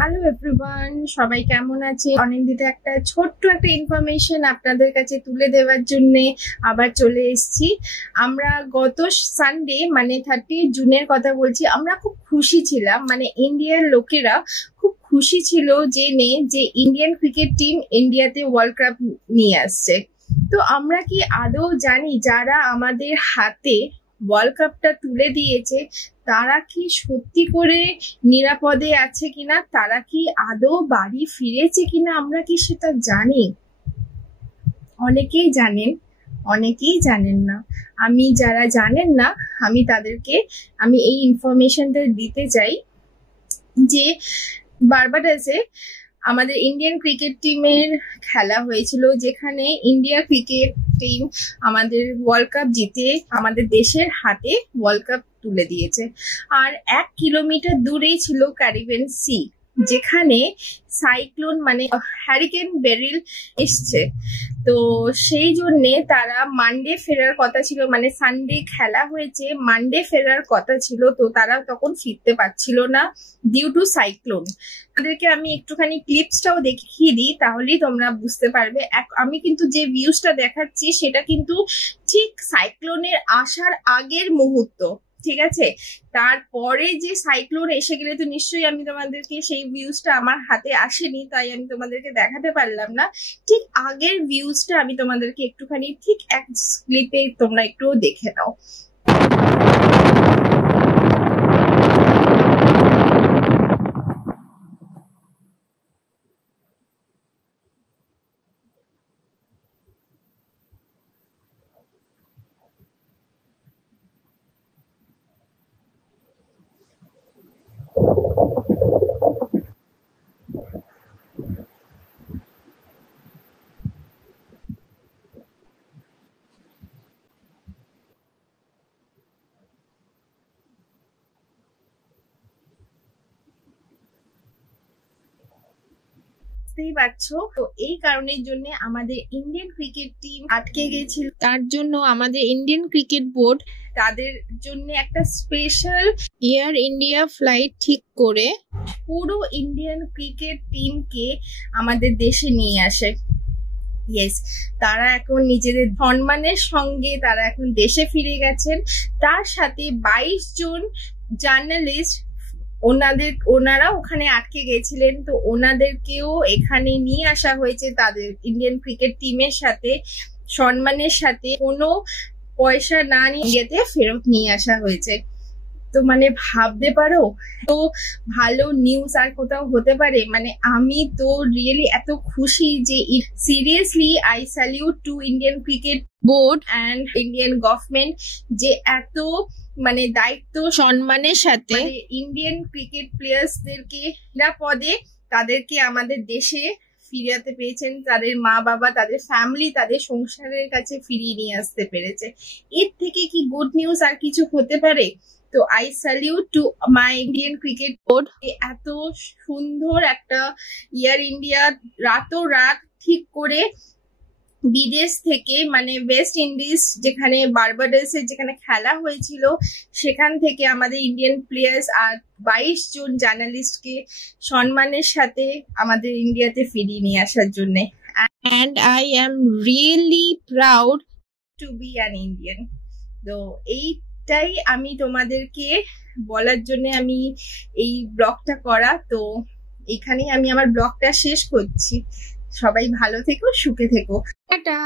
Hello everyone, সবাই কেমন আছে? অনেকদিন একটা ছোট্ট একটা ইনফরমেশন আপনাদের কাছে তুলে দেওয়ার জন্য আবার চলে এসেছি। আমরা গত সানডে মানে 30 জুনের কথা বলছি, আমরা খুব খুশি ছিলাম, মানে ইন্ডিয়ার লোকেরা খুব খুশি ছিল জেনে যে ইন্ডিয়ান ক্রিকেট টিম ইন্ডিয়াতে ওয়ার্ল্ড কাপ নিয়ে আসছে। তো আমরা কি আদৌ জানি যারা আমাদের হাতে ওয়ার্ল্ড কাপটা তুলে দিয়েছে তারা কি সত্যি করে নিরাপদে আছে কিনা, তারা কি আদৌ বাড়ি ফিরেছে কিনা, আমরা কি সেটা জানি? অনেকেই জানেন, অনেকেই জানেন না। আমি যারা জানেন না আমি তাদেরকে এই ইনফরমেশনটা দিতে চাই যে বার্বাডোসে আমাদের ইন্ডিয়ান ক্রিকেট টিমের খেলা হয়েছিল, যেখানে ইন্ডিয়া ক্রিকেট টিম আমাদের ওয়ার্ল্ড কাপ জিতে আমাদের দেশের হাতে ওয়ার্ল্ড কাপ তুলে দিয়েছে। আর 1 কিলোমিটার দূরেই ছিল ক্যারিবিয়ান সি, যেখানে সাইক্লোন মানে হ্যারিকেন বেরিল এসছে। তো সেই জন্যে তারা মানডে ফেরার কথা ছিল, মানে সানডে খেলা হয়েছে, মানডে ফেরার কথা ছিল, তো তারা তখন ফিরতে পারছিল না ডিউ টু সাইক্লোন। তাদেরকে আমি একটুখানি ক্লিপসটাও দেখিয়ে দিই, তাহলেই তোমরা বুঝতে পারবে। আমি কিন্তু যে ভিউজটা দেখাচ্ছি সেটা কিন্তু ঠিক সাইক্লোনের আসার আগের মুহূর্ত, ঠিক আছে? তারপরে যে সাইক্লোন এসে গেলে তো নিশ্চয়ই আমি তোমাদেরকে সেই ভিউজটা, আমার হাতে আসেনি তাই আমি তোমাদেরকে দেখাতে পারলাম না। ঠিক আগের ভিউজটা আমি তোমাদেরকে একটুখানি ঠিক এক ক্লিপে তোমরা একটু দেখে নাও। বুঝতেই পারছো, তো এই কারণের জন্য আমাদের ইন্ডিয়ান ক্রিকেট টিম আটকে গেছিল। তার জন্য আমাদের ইন্ডিয়ান ক্রিকেট বোর্ড তাদের জন্য একটা স্পেশাল এয়ার ইন্ডিয়া ফ্লাইট ঠিক করে পুরো ইন্ডিয়ান ক্রিকেট টিমকে আমাদের দেশে নিয়ে আসে। ইয়েস, তারা এখন নিজেদের সম্মানের সঙ্গে তারা এখন দেশে ফিরে গেছেন। তার সাথে 22 জন জার্নালিস্ট, ওনারা ওখানে আটকে গেছিলেন, তো ওনাদেরকেও এখানে নিয়ে আসা হয়েছে তাদের ইন্ডিয়ান ক্রিকেট টিমের সাথে সম্মানের সাথে, কোনো পয়সা না নিয়ে ইন্ডিয়াতে ফেরত নিয়ে আসা হয়েছে। তো মানে ভাবতে পারো তো ভালো নিউজ আর কোথাও হতে পারে? মানে আমি তো রিয়েলি এত খুশি যে seriously I salute two Indian cricket board and Indian government যে এত মানে দায়িত্ব সম্মানের সাথে ইন্ডিয়ান ক্রিকেট প্লেয়ার্সদেরকে নিরাপদে তাদেরকে আমাদের দেশে ফিরাতে পেরেছেন, তাদের মা বাবা, তাদের ফ্যামিলি, তাদের সংসারের কাছে ফিরিয়ে নিয়ে আসতে পেরেছে। এর থেকে কি গুড নিউজ আর কিছু হতে পারে? তো I salute to my Indian cricket board, এত সুন্দর একটা ইয়ার ইন্ডিয়া রাতোরাত ঠিক করে বিদেশ থেকে, মানে ওয়েস্ট ইন্ডিজ যেখানে বার্বাডোসে যেখানে খেলা হয়েছিল সেখান থেকে আমাদের ইন্ডিয়ান প্লেয়ার্স আর 22 জন জার্নালিস্টকে সম্মানের সাথে আমাদের ইন্ডিয়াতে ফিরিয়ে নিয়ে আসার জন্য। And I am really proud to be an Indian. তো এইটাই আমি তোমাদেরকে বলার জন্য আমি এই ব্লগটা করা। তো এখানেই আমি আমার ব্লগটা শেষ করছি। সবাই ভালো থেকো, সুখে থেকো, টাটা।